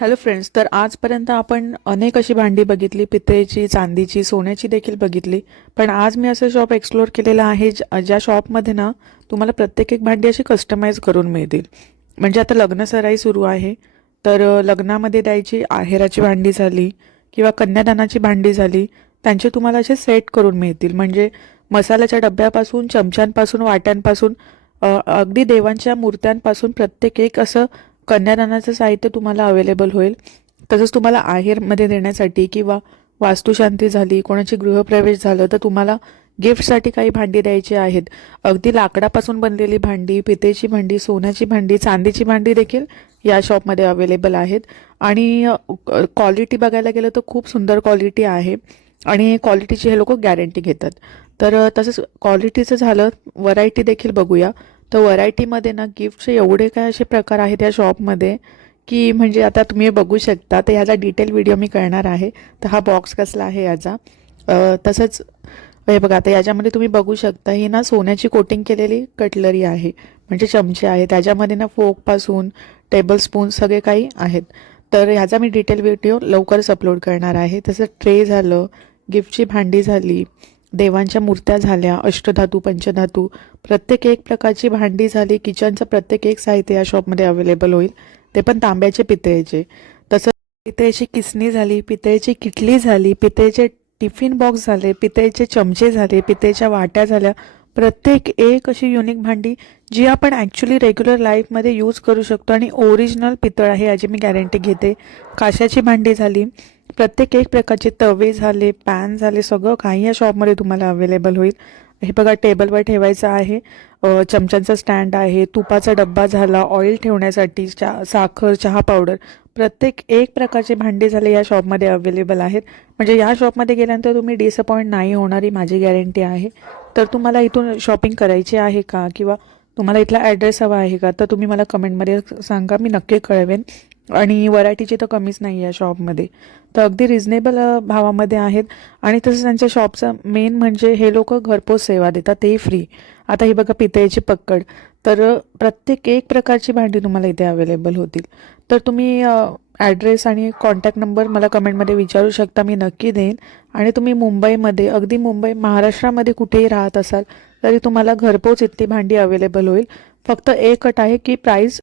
Hello friends, तर आजपर्यंत आपण अनेक अशी भांडी बघितली, पितळेची, चांदीची, सोन्याची देखील बघितली. पण आज मी असं शॉप एक्सप्लोअर केलेलं आहे ज्या शॉपमध्ये ना तुम्हाला प्रत्येक एक भांडी अशी कस्टमाइज करून मिळतील. म्हणजे आता लग्न सराई सुरू आहे, तर लग्नामध्ये द्यायची आहेराची भांडी झाली किंवा कन्यादानाची भांडी झाली, त्यांचे तुम्हाला असे सेट करून मिळतील. म्हणजे मसाल्याच्या डब्यापासून, चमच्यांपासून, वाट्यांपासून, अगदी देवांच्या मूर्त्यांपासून प्रत्येक एक असं कन्यादानाचं साहित्य तुम्हाला अवेलेबल होईल. तसंच तुम्हाला आहेरमध्ये देण्यासाठी किंवा वास्तुशांती झाली, कोणाची गृहप्रवेश झालं, तर तुम्हाला गिफ्टसाठी काही भांडी द्यायची आहेत. अगदी लाकडापासून बनलेली भांडी, पितळेची भांडी, सोन्याची भांडी, चांदीची भांडी देखील या शॉपमध्ये अवेलेबल आहेत. आणि क्वालिटी बघायला गेलं तर खूप सुंदर क्वालिटी आहे आणि क्वालिटीची हे लोक गॅरंटी घेतात. तर तसंच क्वालिटीचं झालं, व्हरायटी देखील बघूया. तर व्हरायटीमध्ये ना गिफ्टचे एवढे काय असे प्रकार आहेत या शॉपमध्ये की म्हणजे आता तुम्ही बघू शकता. तर ह्याचा डिटेल व्हिडिओ मी करणार आहे. तर हा बॉक्स कसला आहे याचा, तसंच हे बघा. आता याच्यामध्ये तुम्ही बघू शकता, ही ना सोन्याची कोटिंग केलेली कटलरी आहे, म्हणजे चमचे आहे. त्याच्यामध्ये ना फोकपासून टेबल स्पून सगळे काही आहेत. तर ह्याचा मी डिटेल व्हिडिओ लवकरच अपलोड करणार आहे. तसं ट्रे झालं, गिफ्टची भांडी झाली, देवांच्या मूर्त्या झाल्या, अष्टधातू, पंचधातू, प्रत्येक एक प्रकारची भांडी झाली. किचनचं प्रत्येक एक साहित्य या शॉपमध्ये अवेलेबल होईल, ते पण तांब्याचे, पितळेचे. तसं पितळेची किसणी झाली, पितळेची किटली झाली, पितळेचे टिफिन बॉक्स झाले, पितळेचे चमचे झाले, पितळेच्या वाट्या झाल्या. प्रत्येक एक अशी युनिक भांडी जी आपण ॲक्च्युली रेग्युलर लाईफमध्ये यूज करू शकतो आणि ओरिजिनल पितळ आहे याची मी गॅरंटी घेते. काशाची भांडी झाली, प्रत्येक एक प्रकारचे तवे झाले, पॅन झाले, सगळं काही या शॉपमध्ये तुम्हाला अवेलेबल होईल. हे बघा, टेबलवर ठेवायचं आहे, चमच्यांचा स्टँड आहे, तुपाचा डब्बा झाला, ऑइल ठेवण्यासाठी, साखर, चहा पावडर, प्रत्येक एक प्रकारचे भांडे झाले या शॉपमध्ये अवेलेबल आहेत. म्हणजे या शॉपमध्ये गेल्यानंतर तुम्ही डिसअपॉइंट नाही होणार, ही माझी गॅरंटी आहे. तर तुम्हाला इथून शॉपिंग करायची आहे का, किंवा तुम्हाला इथला ॲड्रेस हवा आहे का, तर तुम्ही मला कमेंटमध्ये सांगा, मी नक्की कळवेन. आणि व्हरायटीची तर कमीच नाही आहे शॉपमध्ये. तर अगदी रिजनेबल भावामध्ये आहेत. आणि तसं त्यांच्या शॉपचं मेन म्हणजे हे लोक घरपोच सेवा देतात, ते फ्री. आता ही बघा, पितळेची पक्कड. तर प्रत्येक एक प्रकारची भांडी तुम्हाला इथे अवेलेबल होतील. तर तुम्ही ॲड्रेस आणि कॉन्टॅक्ट नंबर मला कमेंटमध्ये विचारू शकता, मी नक्की देईन. आणि तुम्ही मुंबईमध्ये, अगदी मुंबई महाराष्ट्रामध्ये कुठेही राहत असाल तरी तुम्हाला घरपोच इतकी भांडी अवेलेबल होईल. फक्त एक अट आहे की प्राईस